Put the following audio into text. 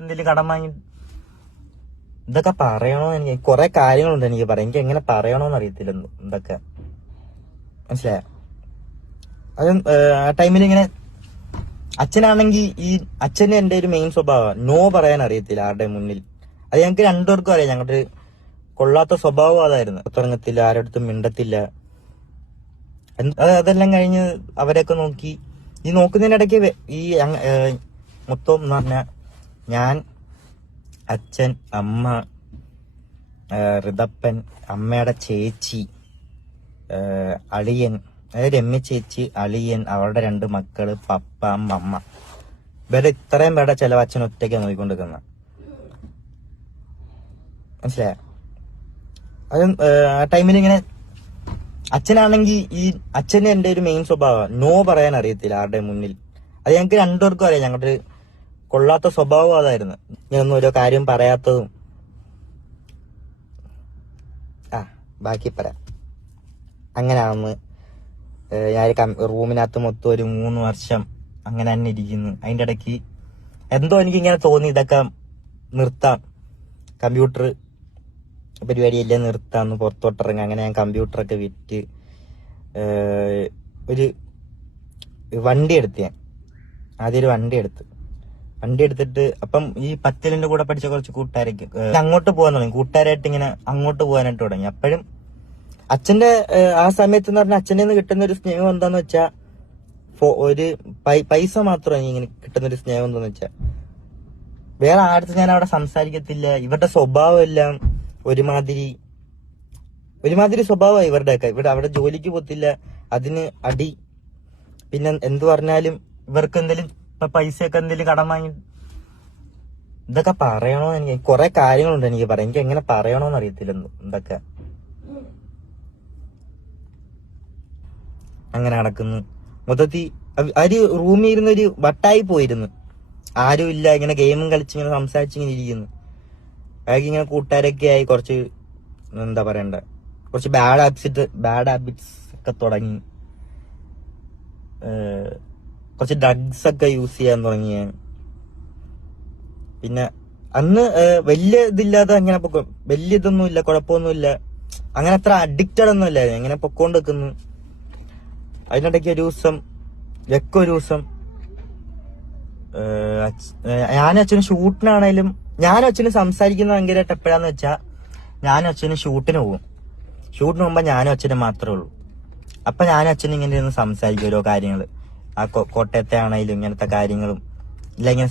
എന്തെങ്കിലും കടം വാങ്ങി ഇതൊക്കെ പറയണോ? എനിക്ക് കുറെ കാര്യങ്ങളുണ്ട് എനിക്ക് പറയാം. എനിക്ക് എങ്ങനെ പറയണോന്ന് അറിയത്തില്ല ഇതൊക്കെ, മനസ്സിലായ? അത് ആ ടൈമിൽ ഇങ്ങനെ അച്ഛനാണെങ്കിൽ അച്ഛന് എന്റെ ഒരു മെയിൻ സ്വഭാവം നോ പറയാൻ അറിയത്തില്ല ആരുടെ മുന്നിൽ. അത് ഞങ്ങൾക്ക് രണ്ടുപേർക്കും അറിയാം. ഞങ്ങളുടെ കൊള്ളാത്ത സ്വഭാവം അതായിരുന്നു. തുടങ്ങത്തില്ല, ആരടുത്തും മിണ്ടത്തില്ല. അതെല്ലാം കഴിഞ്ഞ് അവരെയൊക്കെ നോക്കി ഈ നോക്കുന്നതിനിടയ്ക്ക് ഈ മൊത്തം എന്ന് പറഞ്ഞാൽ ഞാൻ, അച്ഛൻ, അമ്മ, ഋതപ്പൻ, അമ്മയുടെ ചേച്ചി, അളിയൻ, അതായത് രമ്യ ചേച്ചി, അളിയൻ, അവളുടെ 2 മക്കള്, പപ്പ, അമ്മ, ഇവരുടെ ഇത്രയും പേരുടെ ചെലവ് അച്ഛൻ ഒറ്റയ്ക്ക് നോക്കിക്കൊണ്ടിരിക്കുന്ന, മനസ്സിലായ? അത് ആ ടൈമിൽ ഇങ്ങനെ അച്ഛനാണെങ്കിൽ അച്ഛന് എന്റെ ഒരു മെയിൻ സ്വഭാവം നോ പറയാൻ അറിയത്തില്ല ആരുടെ മുന്നിൽ. അത് ഞങ്ങൾക്ക് രണ്ടുപേർക്കും അറിയാം. ഞങ്ങളുടെ കൊള്ളാത്ത സ്വഭാവം അതായിരുന്നു. ഞാനൊന്നും ഓരോ കാര്യം പറയാത്തതും. ബാക്കി പറയാം. അങ്ങനെയാണെന്ന് ഞാൻ റൂമിനകത്ത് മൊത്തം ഒരു 3 വർഷം അങ്ങനെ തന്നെ ഇരിക്കുന്നു. അതിന്റെ ഇടയ്ക്ക് എന്തോ എനിക്കിങ്ങനെ തോന്നി ഇതൊക്കെ നിർത്താം, കമ്പ്യൂട്ടർ പരിപാടിയെല്ലാം നിർത്താന്ന്, പുറത്തോട്ടിറങ്ങാം. അങ്ങനെ ഞാൻ കമ്പ്യൂട്ടറൊക്കെ വിറ്റ് ഒരു വണ്ടി എടുത്ത്. ഞാൻ ആദ്യം ഒരു വണ്ടി എടുത്തിട്ട് അപ്പം ഈ 10ന്റെ കൂടെ പഠിച്ച കുറച്ച് കൂട്ടുകാരൊക്കെ അങ്ങോട്ട് പോകാൻ തുടങ്ങി. കൂട്ടുകാരായിട്ട് ഇങ്ങനെ അങ്ങോട്ട് പോകാനായിട്ട് തുടങ്ങി. അപ്പോഴും അച്ഛന്റെ ആ സമയത്ത് എന്ന് പറഞ്ഞാൽ അച്ഛൻ്റെ നിന്ന് കിട്ടുന്ന ഒരു സ്നേഹം എന്താന്ന് വെച്ചാൽ ഒരു പൈസ മാത്രമാണ് ഇങ്ങനെ കിട്ടുന്ന ഒരു സ്നേഹം എന്താന്ന് വെച്ചാൽ വേറെ ആടുത്ത് ഞാൻ അവിടെ സംസാരിക്കത്തില്ല. ഇവരുടെ സ്വഭാവം എല്ലാം ഒരുമാതിരി സ്വഭാവമായി ഇവരുടെയൊക്കെ. അവിടെ ജോലിക്ക് പോത്തില്ല, അതിന് അടി. പിന്നെ എന്തു പറഞ്ഞാലും ഇവർക്ക് എന്തെങ്കിലും പൈസയൊക്കെ എന്തെങ്കിലും കടം വാങ്ങി ഇതൊക്കെ പറയണോ? എനിക്ക് കുറെ കാര്യങ്ങളുണ്ട് എനിക്ക് പറയാം. എനിക്ക് എങ്ങനെ പറയണോന്ന് അറിയത്തില്ല ഇതൊക്കെ. അങ്ങനെ നടക്കുന്നു. മൊത്തത്തിൽ ഒരു റൂമിൽ ഇരുന്നൊരു വട്ടായി പോയിരുന്നു. ആരും ഇല്ല, ഇങ്ങനെ ഗെയിമും കളിച്ചിങ്ങനെ സംസാരിച്ചിങ്ങനെ ഇരിക്കുന്നു. അയാൾക്ക് ഇങ്ങനെ കൂട്ടുകാരൊക്കെ ആയി കുറച്ച് എന്താ പറയണ്ട, കുറച്ച് ബാഡ് ഹാബിറ്റ്സ് ഒക്കെ തുടങ്ങി. കുറച്ച് ഡ്രഗ്സ് ഒക്കെ യൂസ് ചെയ്യാൻ തുടങ്ങി. പിന്നെ അന്ന് വലിയ ഇതില്ലാതെ അങ്ങനെ വലിയ ഇതൊന്നും ഇല്ല, കുഴപ്പമൊന്നുമില്ല. അങ്ങനെ അത്ര അഡിക്റ്റഡ് ഒന്നും ഇല്ല, ഇങ്ങനെ പൊക്കോണ്ട് വെക്കുന്നു. അതിനിടയ്ക്ക് ഒരു ദിവസം ഞാനും അച്ഛനും ഷൂട്ടിനാണേലും ഞാനും അച്ഛനും സംസാരിക്കുന്നത് ഭയങ്കരമായിട്ട് എപ്പോഴാന്ന് വെച്ചാൽ ഞാനും അച്ഛനും ഷൂട്ടിന് പോകുമ്പോ ഞാനും അച്ഛനും മാത്രമേ ഉള്ളൂ. അപ്പൊ ഞാനും അച്ഛനും ഇങ്ങനെ ഇരുന്ന് സംസാരിക്കും ഓരോ കാര്യങ്ങള്. ആ കോട്ടയത്തെ ആണെങ്കിലും ഇങ്ങനത്തെ കാര്യങ്ങളും ഇല്ല, ഇങ്ങനെ